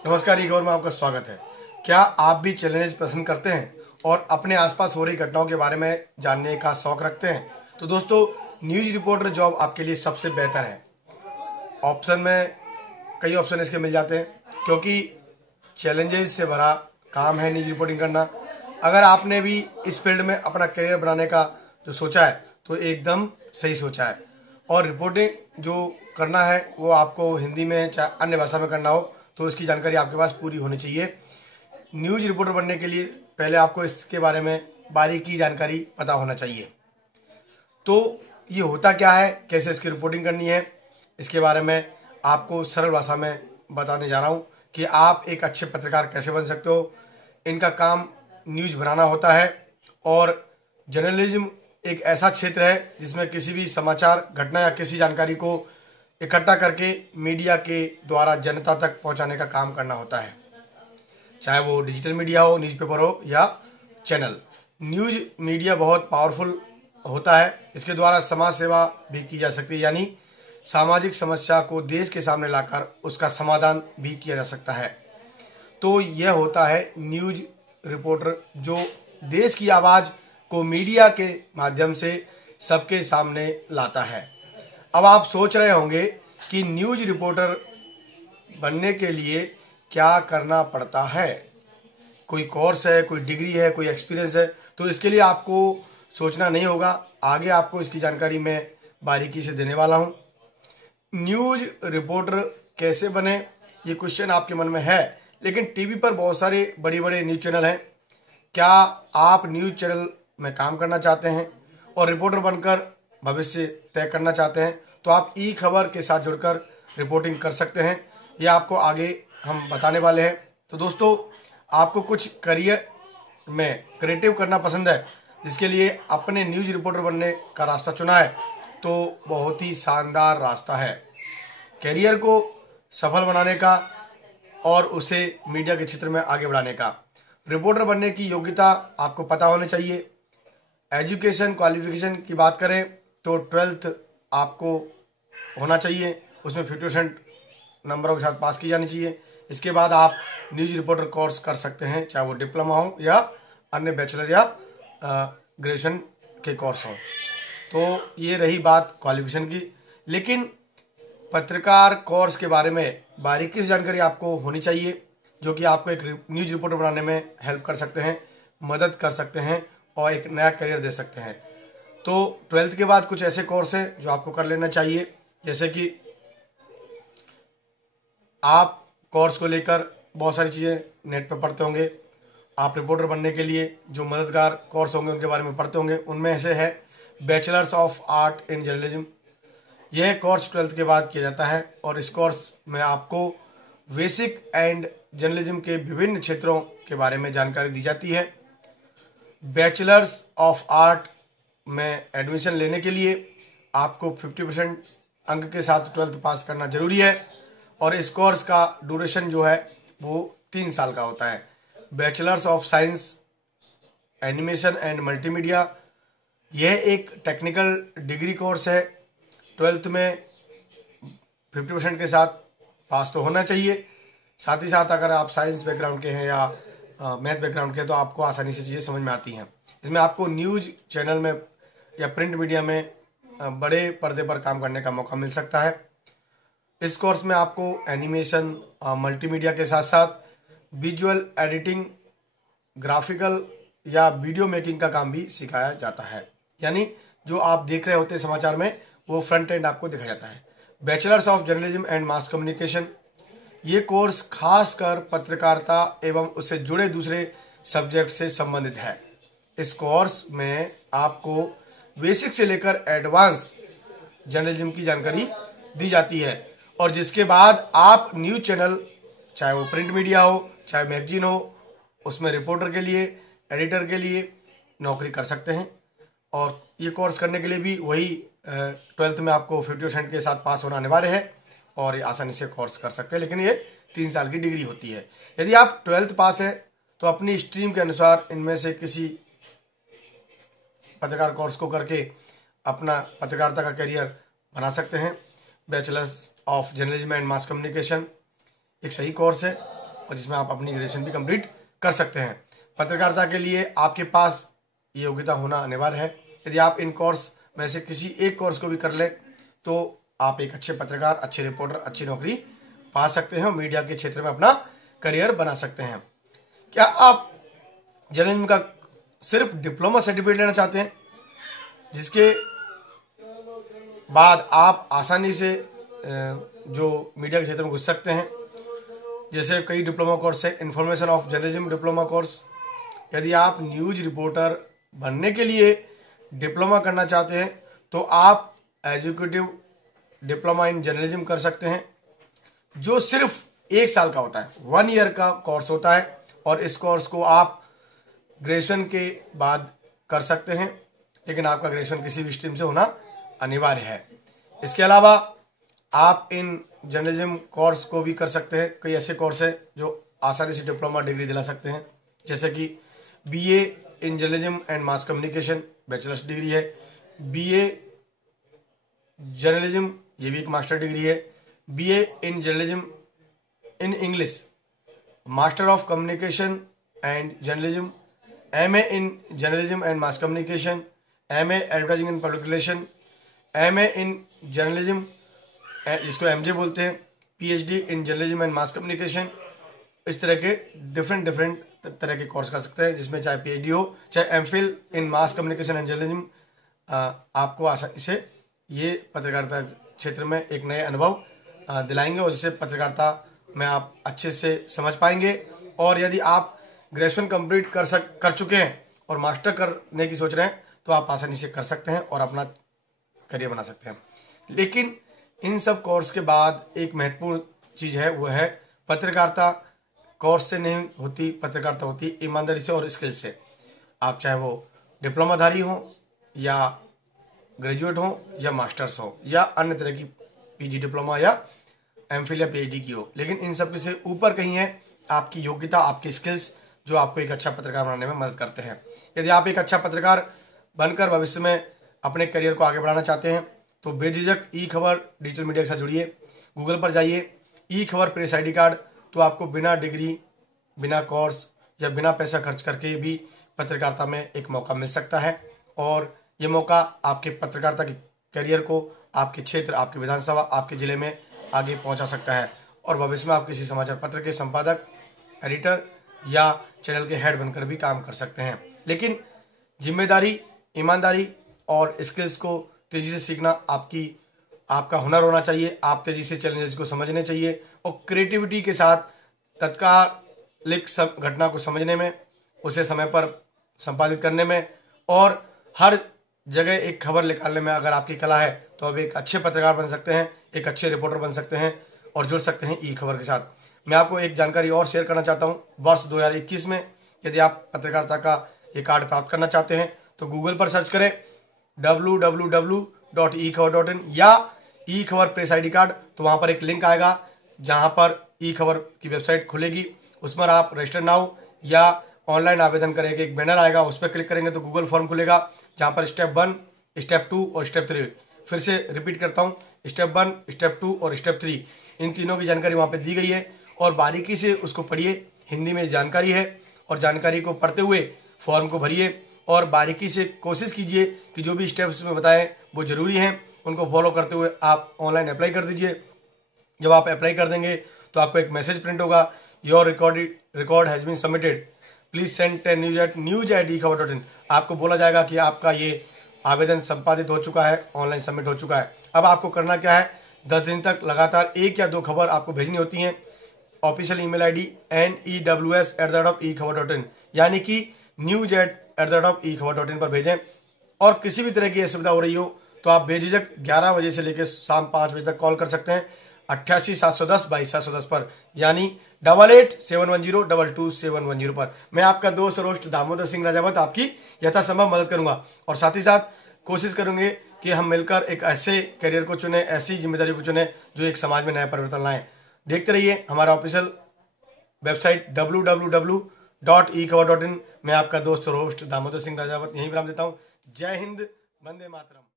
नमस्कार, एक और में आपका स्वागत है। क्या आप भी चैलेंज पसंद करते हैं और अपने आसपास हो रही घटनाओं के बारे में जानने का शौक रखते हैं? तो दोस्तों, न्यूज रिपोर्टर जॉब आपके लिए सबसे बेहतर है। ऑप्शन में कई ऑप्शन इसके मिल जाते हैं क्योंकि चैलेंजेस से भरा काम है न्यूज रिपोर्टिंग करना। अगर आपने भी इस फील्ड में अपना करियर बनाने का जो सोचा है तो एकदम सही सोचा है। और रिपोर्टिंग जो करना है वो आपको हिंदी में चाहे अन्य भाषा में करना हो तो इसकी जानकारी आपके पास पूरी होनी चाहिए। न्यूज रिपोर्टर बनने के लिए पहले आपको इसके बारे में बारीकी जानकारी पता होना चाहिए। तो ये होता क्या है, कैसे इसकी रिपोर्टिंग करनी है, इसके बारे में आपको सरल भाषा में बताने जा रहा हूँ कि आप एक अच्छे पत्रकार कैसे बन सकते हो। इनका काम न्यूज बनाना होता है और जर्नलिज्म एक ऐसा क्षेत्र है जिसमें किसी भी समाचार, घटना या किसी जानकारी को इकट्ठा करके मीडिया के द्वारा जनता तक पहुंचाने का काम करना होता है, चाहे वो डिजिटल मीडिया हो, न्यूज़पेपर हो या चैनल। न्यूज मीडिया बहुत पावरफुल होता है। इसके द्वारा समाज सेवा भी की जा सकती है, यानी सामाजिक समस्या को देश के सामने लाकर उसका समाधान भी किया जा सकता है। तो यह होता है न्यूज रिपोर्टर, जो देश की आवाज़ को मीडिया के माध्यम से सबके सामने लाता है। अब आप सोच रहे होंगे कि न्यूज रिपोर्टर बनने के लिए क्या करना पड़ता है, कोई कोर्स है, कोई डिग्री है, कोई एक्सपीरियंस है। तो इसके लिए आपको सोचना नहीं होगा, आगे आपको इसकी जानकारी मैं बारीकी से देने वाला हूं। न्यूज रिपोर्टर कैसे बने, ये क्वेश्चन आपके मन में है, लेकिन टीवी पर बहुत सारे बड़े बड़े न्यूज चैनल हैं। क्या आप न्यूज चैनल में काम करना चाहते हैं और रिपोर्टर बनकर भविष्य तय करना चाहते हैं तो आप ई खबर के साथ जुड़कर रिपोर्टिंग कर सकते हैं। यह आपको आगे हम बताने वाले हैं। तो दोस्तों, आपको कुछ करियर में क्रिएटिव करना पसंद है, जिसके लिए अपने न्यूज रिपोर्टर बनने का रास्ता चुना है, तो बहुत ही शानदार रास्ता है करियर को सफल बनाने का और उसे मीडिया के क्षेत्र में आगे बढ़ाने का। रिपोर्टर बनने की योग्यता आपको पता होनी चाहिए। एजुकेशन क्वालिफिकेशन की बात करें तो 12th आपको होना चाहिए, उसमें 50% नंबरों के साथ पास की जानी चाहिए। इसके बाद आप न्यूज रिपोर्टर कोर्स कर सकते हैं, चाहे वो डिप्लोमा हो या अन्य बैचलर या ग्रेजुएशन के कोर्स हो। तो ये रही बात क्वालिफिकेशन की, लेकिन पत्रकार कोर्स के बारे में बारीकी से जानकारी आपको होनी चाहिए, जो कि आपको एक न्यूज रिपोर्टर बनाने में हेल्प कर सकते हैं, मदद कर सकते हैं और एक नया करियर दे सकते हैं। तो 12th के बाद कुछ ऐसे कोर्स हैं जो आपको कर लेना चाहिए, जैसे कि आप कोर्स को लेकर बहुत सारी चीज़ें नेट पर पढ़ते होंगे। आप रिपोर्टर बनने के लिए जो मददगार कोर्स होंगे उनके बारे में पढ़ते होंगे। उनमें से है bachelors of art in journalism. यह कोर्स 12th के बाद किया जाता है और इस कोर्स में आपको बेसिक एंड जर्नलिज्म के विभिन्न क्षेत्रों के बारे में जानकारी दी जाती है। बैचलर्स ऑफ आर्ट में एडमिशन लेने के लिए आपको 50% अंक के साथ 12th पास करना जरूरी है और इस कोर्स का ड्यूरेशन जो है वो 3 साल का होता है। Bachelors of science animation and multimedia, यह एक टेक्निकल डिग्री कोर्स है। 12th में 50% के साथ पास तो होना चाहिए। साथ ही साथ अगर आप साइंस बैकग्राउंड के हैं या मैथ बैकग्राउंड के, तो आपको आसानी से चीज़ें समझ में आती हैं। इसमें आपको न्यूज चैनल में या प्रिंट मीडिया में बड़े पर्दे पर काम करने का मौका मिल सकता है। इस कोर्स में आपको एनिमेशन, मल्टीमीडिया के साथ साथ विजुअल एडिटिंग, ग्राफिकल या वीडियो मेकिंग का काम भी सिखाया जाता है, यानी जो आप देख रहे होते हैं समाचार में वो फ्रंट एंड आपको दिखाया जाता है। Bachelors of journalism and mass communication, ये कोर्स खासकर पत्रकारिता एवं उससे जुड़े दूसरे सब्जेक्ट से संबंधित है। इस कोर्स में आपको बेसिक से लेकर एडवांस जर्नलिज्म की जानकारी दी जाती है और जिसके बाद आप न्यूज चैनल, चाहे वो प्रिंट मीडिया हो चाहे मैगजीन हो, उसमें रिपोर्टर के लिए, एडिटर के लिए नौकरी कर सकते हैं। और ये कोर्स करने के लिए भी वही 12th में आपको 50% के साथ पास होना अनिवार्य है और ये आसानी से कोर्स कर सकते हैं, लेकिन ये 3 साल की डिग्री होती है। यदि आप 12th पास हैं तो अपनी स्ट्रीम के अनुसार इनमें से किसी पत्रकार कोर्स को करके अपना पत्रकारिता का करियर बना सकते हैं। Bachelors of journalism and mass communication एक सही कोर्स है। और जिसमें आप अपनी ग्रेजुएशन भी कंप्लीट कर सकते हैं। पत्रकारिता के लिए आपके पास ये योग्यता होना अनिवार्य है। यदि आप इन कोर्स में से किसी एक कोर्स को भी कर ले तो आप एक अच्छे पत्रकार, अच्छे रिपोर्टर, अच्छी नौकरी पा सकते हैं और मीडिया के क्षेत्र में अपना करियर बना सकते हैं। क्या आप जर्नलिज्म का सिर्फ डिप्लोमा सर्टिफिकेट लेना चाहते हैं जिसके बाद आप आसानी से जो मीडिया के क्षेत्र में घुस सकते हैं? जैसे कई डिप्लोमा कोर्स है, information of journalism diploma course. यदि आप न्यूज रिपोर्टर बनने के लिए डिप्लोमा करना चाहते हैं तो आप एजुकेटिव डिप्लोमा इन जर्नलिज्म कर सकते हैं, जो सिर्फ 1 साल का होता है, 1 ईयर का कोर्स होता है और इस कोर्स को आप ग्रेजुएशन के बाद कर सकते हैं, लेकिन आपका ग्रेजुएशन किसी भी स्ट्रीम से होना अनिवार्य है। इसके अलावा आप इन जर्नलिज्म कोर्स को भी कर सकते हैं। कई ऐसे कोर्स है जो आसानी से डिप्लोमा डिग्री दिला सकते हैं, जैसे कि BA in journalism and mass communication, bachelors degree है। बीए जर्नलिज्म, ये भी एक मास्टर डिग्री है। BA in journalism in English, master of communication and journalism. MA in journalism and mass communication, MA advertising and public relation, MA in journalism जिसको MJ बोलते हैं, PhD in journalism and mass communication. इस तरह के different तरह के course कर सकते हैं, जिसमें चाहे पीएचडी हो, चाहे MPhil in mass communication and journalism. आपको आसानी से ये पत्रकारिता क्षेत्र में एक नए अनुभव दिलाएंगे और जिससे पत्रकारिता में आप अच्छे से समझ पाएंगे। और यदि आप ग्रेजुएशन कंप्लीट कर चुके हैं और मास्टर करने की सोच रहे हैं तो आप आसानी से कर सकते हैं और अपना करियर बना सकते हैं। लेकिन इन सब कोर्स के बाद एक महत्वपूर्ण चीज है, वो है पत्रकारिता कोर्स से नहीं होती, पत्रकारिता होती ईमानदारी से और स्किल से। आप चाहे वो डिप्लोमाधारी हो या ग्रेजुएट हो या मास्टर्स हो या अन्य तरह की पीजी डिप्लोमा या एमफिल या पीएचडी की हो, लेकिन इन सब से ऊपर कहीं है आपकी योग्यता, आपकी स्किल्स, जो आपको एक अच्छा पत्रकार बनाने में मदद करते हैं। यदि आप एक अच्छा पत्रकार बनकर भविष्य में अपने करियर को आगे बढ़ाना चाहते हैं तो बेझिझक ई खबर डिजिटल मीडिया के साथ जुड़िए। गूगल पर जाइए, ई खबर प्रेस आईडी कार्ड, तो आपको बिना डिग्री, बिना कोर्स या बिना पैसा खर्च करके भी पत्रकारिता में एक मौका मिल सकता है और ये मौका आपके पत्रकारिता के करियर को आपके क्षेत्र, आपके विधानसभा, आपके जिले में आगे पहुंचा सकता है और भविष्य में आप किसी समाचार पत्र के संपादक, एडिटर या चैनल के हेड बनकर भी काम कर सकते हैं। लेकिन जिम्मेदारी, ईमानदारी और स्किल्स को तेजी से सीखना आपका हुनर होना चाहिए। आप तेजी से चैलेंजेस को समझने चाहिए और क्रिएटिविटी के साथ तत्कालिक घटना को समझने में, उसे समय पर संपादित करने में और हर जगह एक खबर निकालने में अगर आपकी कला है तो आप एक अच्छे पत्रकार बन सकते हैं, एक अच्छे रिपोर्टर बन सकते हैं और जुड़ सकते हैं ई खबर के साथ। मैं आपको एक जानकारी और शेयर करना चाहता हूं। वर्ष 2021 में यदि आप पत्रकारिता का ये कार्ड प्राप्त करना चाहते हैं तो गूगल पर सर्च करें www.eखबर.in या ई खबर प्रेस आईडी कार्ड, तो वहां पर एक लिंक आएगा जहां पर ई खबर की वेबसाइट खुलेगी। उस पर आप रजिस्टर नाउ या ऑनलाइन आवेदन करेंगे, एक बैनर आएगा, उस पर क्लिक करेंगे तो गूगल फॉर्म खुलेगा जहां पर स्टेप 1, स्टेप 2 और स्टेप 3, फिर से रिपीट करता हूं, स्टेप 1, स्टेप 2 और स्टेप 3, इन तीनों की जानकारी वहां पे दी गई है और बारीकी से उसको पढ़िए। हिंदी में जानकारी है और जानकारी को पढ़ते हुए फॉर्म को भरिए और बारीकी से कोशिश कीजिए कि जो भी स्टेप्स में बताएं वो जरूरी हैं, उनको फॉलो करते हुए आप ऑनलाइन अप्लाई कर दीजिए। जब आप अप्लाई कर देंगे तो आपको एक मैसेज प्रिंट होगा, your record has been submitted, please send 10 news@eखबर.in। आपको बोला जाएगा कि आपका ये आवेदन संपादित हो चुका है, ऑनलाइन सबमिट हो चुका है। अब आपको करना क्या है, 10 दिन तक लगातार 1 या 2 खबर आपको भेजनी होती हैं ऑफिशियल ईमेल आईडी news@eखबर.in, यानी कि news@eखबर.in पर भेजें। और किसी भी तरह की असुविधा हो रही हो तो आप बेझिझक 11 बजे से लेकर शाम 5 बजे तक कॉल कर सकते हैं 88 710 22 710 पर, यानी 88711022 पर। मैं आपका दोस्त रोस्ट दामोदर सिंह राजावत आपकी यथासंभव मदद करूंगा और साथ ही साथ कोशिश करेंगे कि हम मिलकर एक ऐसे करियर को चुने, ऐसी जिम्मेदारी को चुने जो एक समाज में नया परिवर्तन लाए। देखते रहिए हमारा ऑफिशियल वेबसाइट www.eखबर.in। मैं आपका दोस्त रोस्ट दामोदर सिंह राजावत यहीं विराम देता हूं। जय हिंद, वंदे मातरम।